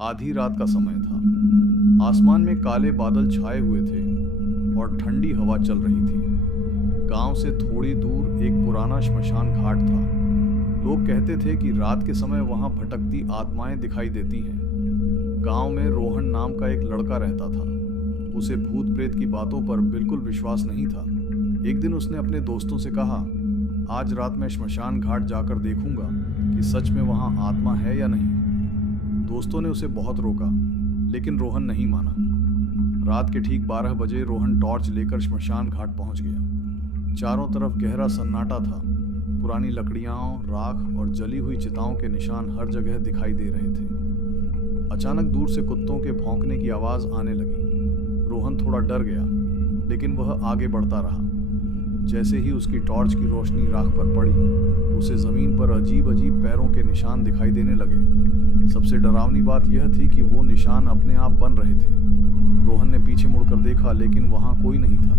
आधी रात का समय था। आसमान में काले बादल छाए हुए थे और ठंडी हवा चल रही थी। गांव से थोड़ी दूर एक पुराना श्मशान घाट था। लोग कहते थे कि रात के समय वहां भटकती आत्माएं दिखाई देती हैं। गांव में रोहन नाम का एक लड़का रहता था। उसे भूत प्रेत की बातों पर बिल्कुल विश्वास नहीं था। एक दिन उसने अपने दोस्तों से कहा, आज रात मैं श्मशान घाट जाकर देखूंगा कि सच में वहां आत्मा है या नहीं। दोस्तों ने उसे बहुत रोका, लेकिन रोहन नहीं माना। रात के ठीक 12 बजे रोहन टॉर्च लेकर श्मशान घाट पहुंच गया। चारों तरफ गहरा सन्नाटा था। पुरानी लकड़ियां, राख और जली हुई चिताओं के निशान हर जगह दिखाई दे रहे थे। अचानक दूर से कुत्तों के भौंकने की आवाज आने लगी। रोहन थोड़ा डर गया, लेकिन वह आगे बढ़ता रहा। जैसे ही उसकी टॉर्च की रोशनी राख पर पड़ी, उसे जमीन पर अजीब अजीब पैरों के निशान दिखाई देने लगे। सबसे डरावनी बात यह थी कि वो निशान अपने आप बन रहे थे। रोहन ने पीछे मुड़कर देखा, लेकिन वहां कोई नहीं था।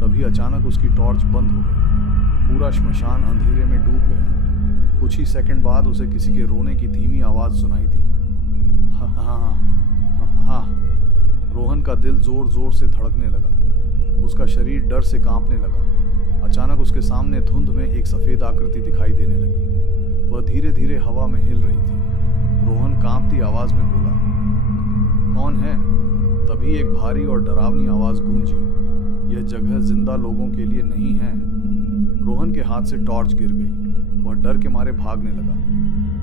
तभी अचानक उसकी टॉर्च बंद हो गई। पूरा श्मशान अंधेरे में डूब गया। कुछ ही सेकंड बाद उसे किसी के रोने की धीमी आवाज सुनाई दी। हा हा हा हा। रोहन का दिल जोर जोर से धड़कने लगा। उसका शरीर डर से कांपने लगा। अचानक उसके सामने धुंध में एक सफेद आकृति दिखाई देने लगी। वह धीरे धीरे हवा में हिल रही थी। रोहन कांपती आवाज में बोला, कौन है? तभी एक भारी और डरावनी आवाज गूंजी, यह जगह जिंदा लोगों के लिए नहीं है। रोहन के हाथ से टॉर्च गिर गई। वह डर के मारे भागने लगा,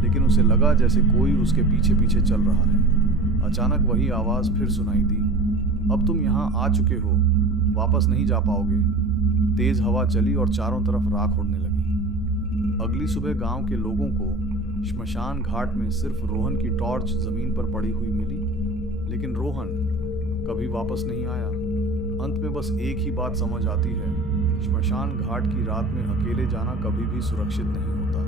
लेकिन उसे लगा जैसे कोई उसके पीछे पीछे चल रहा है। अचानक वही आवाज फिर सुनाई दी, अब तुम यहाँ आ चुके हो, वापस नहीं जा पाओगे। तेज हवा चली और चारों तरफ राख उड़ने लगी। अगली सुबह गांव के लोगों को श्मशान घाट में सिर्फ रोहन की टॉर्च जमीन पर पड़ी हुई मिली, लेकिन रोहन कभी वापस नहीं आया। अंत में बस एक ही बात समझ आती है, श्मशान घाट की रात में अकेले जाना कभी भी सुरक्षित नहीं होता।